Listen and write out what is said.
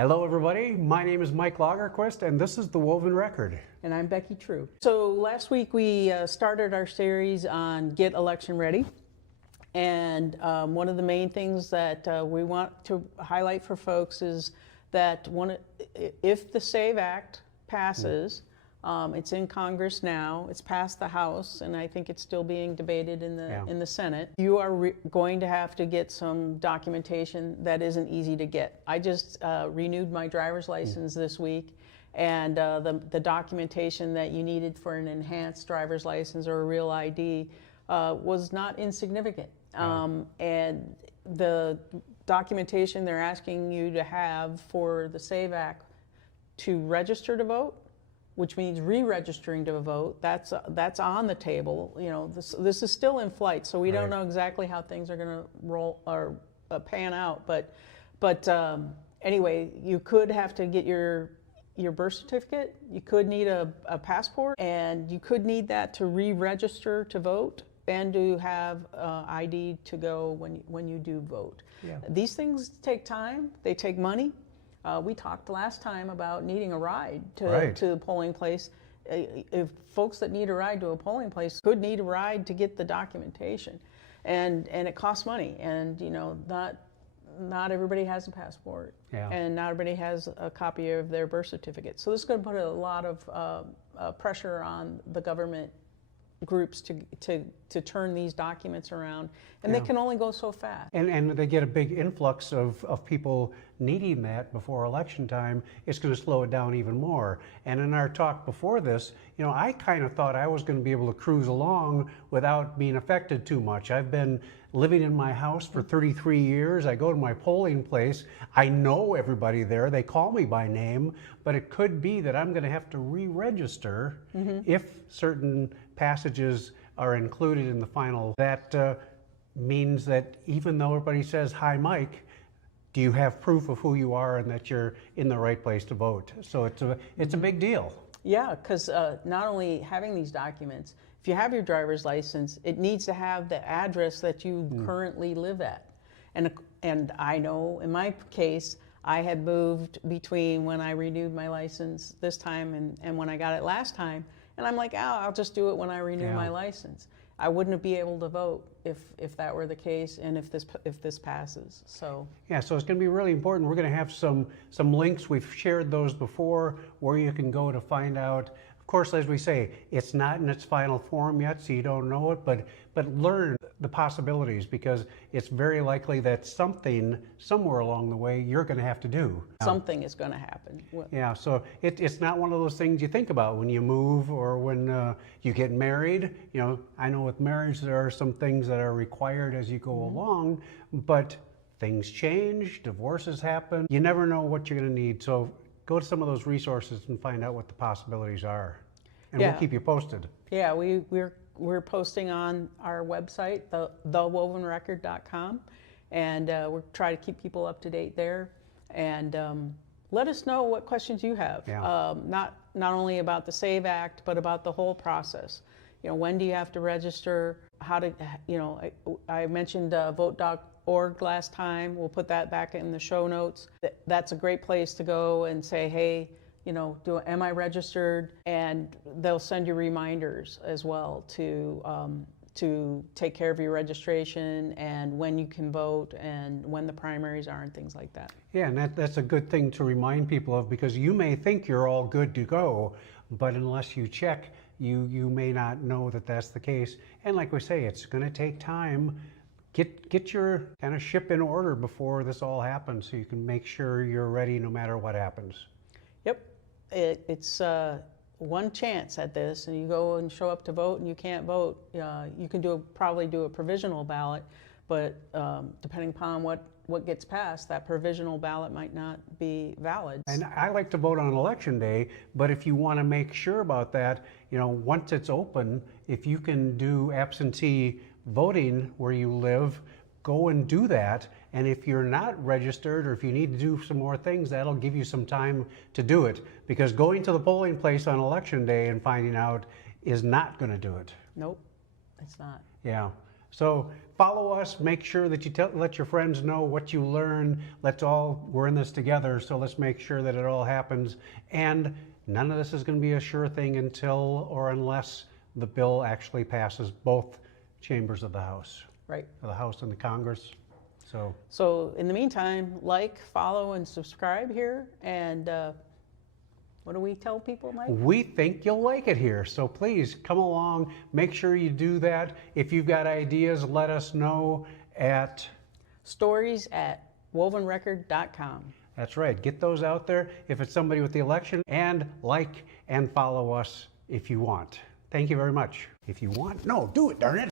Hello everybody, my name is Mike Lagerquist and this is The Woven Record. And I'm Becki True. So last week we started our series on Get Election Ready. And one of the main things that we want to highlight for folks is that if the SAVE Act passes, it's in Congress now, it's passed the House, and I think it's still being debated in the Senate. You are going to have to get some documentation that isn't easy to get. I just renewed my driver's license this week, and the documentation that you needed for an enhanced driver's license or a real ID was not insignificant. And the documentation they're asking you to have for the SAVE Act to register to vote, which means re-registering to vote, that's on the table. You know, this is still in flight, so we don't know exactly how things are going to roll or pan out. But anyway, you could have to get your birth certificate. You could need a passport, and you could need that to re-register to vote and to have ID to go when you do vote. Yeah. These things take time. They take money. We talked last time about needing a ride to the polling place. If folks that need a ride to a polling place could need a ride to get the documentation, and it costs money, and you know, not everybody has a passport, and not everybody has a copy of their birth certificate. So this is going to put a lot of pressure on the government groups to turn these documents around, and they can only go so fast. And they get a big influx of people needing that before election time. It's going to slow it down even more. And in our talk before this, you know, I kind of thought I was going to be able to cruise along without being affected too much. I've been living in my house for 33 years. I go to my polling place. I know everybody there. They call me by name, but it could be that I'm going to have to re-register if certain passages are included in the final. That means that even though everybody says, "Hi, Mike," do you have proof of who you are and that you're in the right place to vote? So it's a big deal. Yeah, because not only having these documents, if you have your driver's license, it needs to have the address that you currently live at. And I know in my case, I had moved between when I renewed my license this time and when I got it last time. And I'm like, I'll just do it when I renew my license. I wouldn't be able to vote if that were the case, and if this passes. So yeah, so it's going to be really important. We're going to have some links. We've shared those before, where you can go to find out. Of course, as we say, it's not in its final form yet, so you don't know it, but learn the possibilities, because it's very likely that something somewhere along the way you're going to have to do. Something is going to happen. Yeah, so it's not one of those things you think about when you move or when you get married. You know, I know with marriage there are some things that are required as you go along, but things change, divorces happen. You never know what you're going to need. So go to some of those resources and find out what the possibilities are. And we'll keep you posted. Yeah, we're posting on our website, thewovenrecord.com, and we're trying to keep people up to date there. And let us know what questions you have. Not only about the SAVE Act, but about the whole process. You know, when do you have to register? How to, you know, I mentioned vote.org last time. We'll put that back in the show notes. That's a great place to go and say, hey, you know, am I registered? And they'll send you reminders as well to take care of your registration and when you can vote and when the primaries are and things like that. Yeah, and that's a good thing to remind people of, because you may think you're all good to go, but unless you check, you may not know that that's the case. And like we say, it's going to take time. Get your kind of ship in order before this all happens, so you can make sure you're ready no matter what happens. Yep, it's one chance at this, and you go and show up to vote and you can't vote. You can probably do a provisional ballot, but depending upon what gets passed, that provisional ballot might not be valid. And I like to vote on election day, but if you want to make sure about that, you know, once it's open, if you can do absentee voting where you live, go and do that. And if you're not registered, or if you need to do some more things, that'll give you some time to do it, because going to the polling place on election day and finding out is not going to do it. Nope, it's not. Yeah. So follow us, make sure that you let your friends know what you learn. We're in this together, so let's make sure that it all happens. And none of this is going to be a sure thing until or unless the bill actually passes both chambers of the House. Right. The House and the Congress. So in the meantime, like, follow, and subscribe here. And what do we tell people, Mike? We think you'll like it here, so please come along. Make sure you do that. If you've got ideas, let us know at stories@wovenrecord.com. That's right. Get those out there if it's somebody with the election, and like and follow us if you want. Thank you very much. If you want, no, do it, darn it.